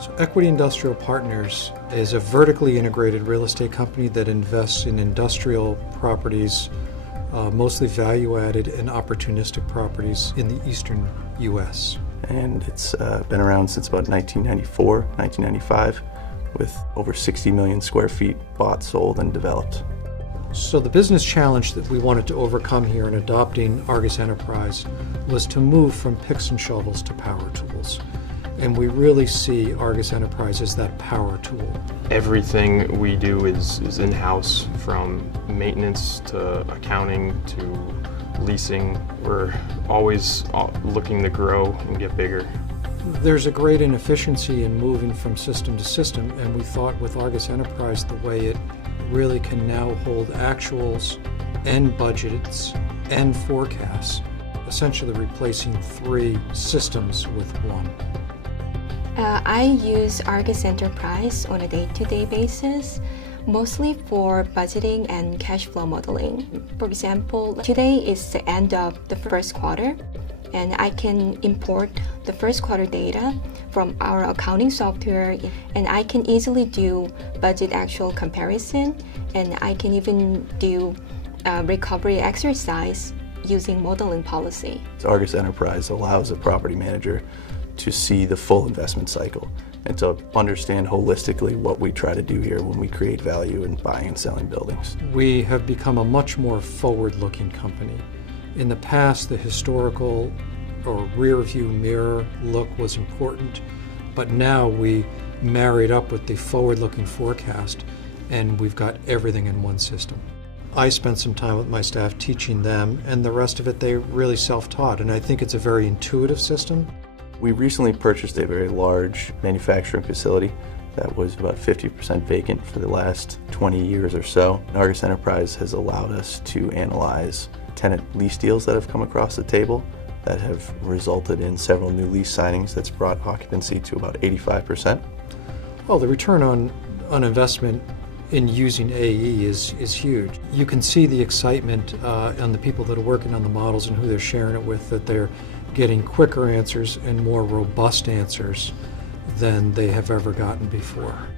So Equity Industrial Partners is a vertically integrated real estate company that invests in industrial properties, mostly value-added and opportunistic properties in the eastern U.S. And it's been around since about 1994, 1995, with over 60 million square feet bought, sold, and developed. So the business challenge that we wanted to overcome here in adopting Argus Enterprise was to move from picks and shovels to power tools. And we really see Argus Enterprise as that power tool. Everything we do is in-house, from maintenance to accounting to leasing. We're always looking to grow and get bigger. There's a great inefficiency in moving from system to system, and we thought with Argus Enterprise the way it really can now hold actuals and budgets and forecasts, essentially replacing 3 systems with one. I use Argus Enterprise on a day-to-day basis, mostly for budgeting and cash flow modeling. For example, today is the end of the first quarter, and I can import the first quarter data from our accounting software, and I can easily do budget actual comparison, and I can even do a recovery exercise using modeling policy. Argus Enterprise allows a property manager to see the full investment cycle and to understand holistically what we try to do here when we create value in buying and selling buildings. We have become a much more forward-looking company. In the past, the historical or rear-view mirror look was important, but now we married up with the forward-looking forecast, and we've got everything in one system. I spent some time with my staff teaching them, and the rest of it they really self-taught, and I think it's a very intuitive system. We recently purchased a very large manufacturing facility that was about 50% vacant for the last 20 years or so. Argus Enterprise has allowed us to analyze tenant lease deals that have come across the table that have resulted in several new lease signings that's brought occupancy to about 85%. Well, the return on investment in using AE is huge. You can see the excitement on the people that are working on the models and who they're sharing it with, that they're getting quicker answers and more robust answers than they have ever gotten before.